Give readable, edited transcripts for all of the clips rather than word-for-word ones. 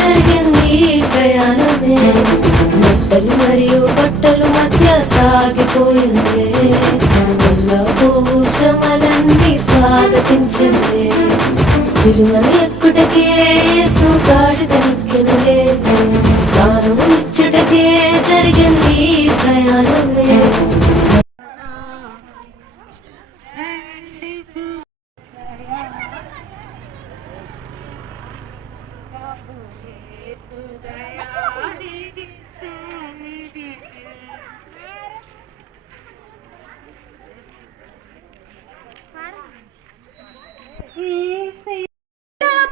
జరిగింది ప్రయాణమే, బట్టలు మరియు బట్టలు మధ్య సాగిపోయింది. పోవు శ్రమలన్నీ స్వాగతించింది. సిలువను ఎక్కుటకే యేసు గాడిద నెక్కెనులే, ప్రాణము ఇచ్చుటకే జరిగింది ప్రయాణమే.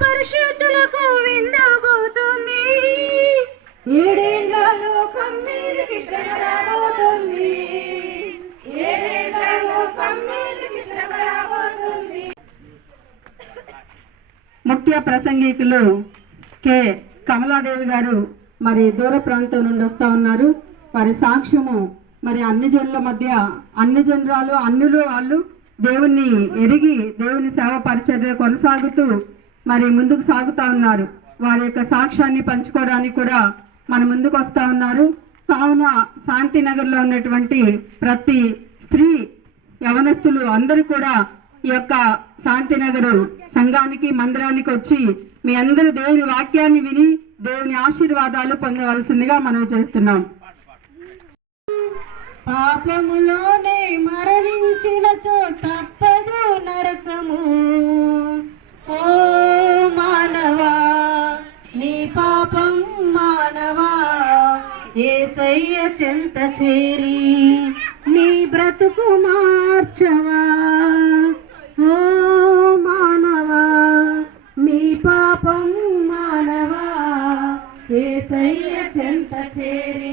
పరిశుద్ధులకు విందబోతుంది, ఏడేళ్ల లోకం మీదకి శ్రమ రాబోతుంది, ఏడేళ్ల లోకం మీదకి శ్రమ రాబోతుంది. ముఖ్య ప్రసంగికులు కె కమలాదేవి గారు మరి దూర ప్రాంతం నుండి వస్తూ ఉన్నారు. వారి సాక్ష్యము మరి అన్ని జనుల మధ్య అన్ని జనరాలు అన్నులు వాళ్ళు దేవుణ్ణి ఎరిగి దేవుని సేవ పరిచర్య కొనసాగుతూ మరి ముందుకు సాగుతూ ఉన్నారు. వారి యొక్క సాక్ష్యాన్ని పంచుకోవడానికి కూడా మన ముందుకు వస్తూ ఉన్నారు. కావున శాంతినగర్లో ఉన్నటువంటి ప్రతి స్త్రీ యవనస్తులు అందరూ కూడా ఈ యొక్క శాంతినగరు సంఘానికి మందిరానికి వచ్చి మీ అందరూ దేవుని వాక్యాన్ని విని దేవుని ఆశీర్వాదాలు పొందవలసిందిగా మనం చేస్తున్నాం. పాపములోనే మరణించినచో తప్పదు నరకము. ఓ మానవా నీ పాపం మానవా, యేసయ్య చెంత చేరి నీ బ్రతుకు మార్చవా. ఓ మానవా నీ పాపం మానవా, యేసయ్య చెంత చేరి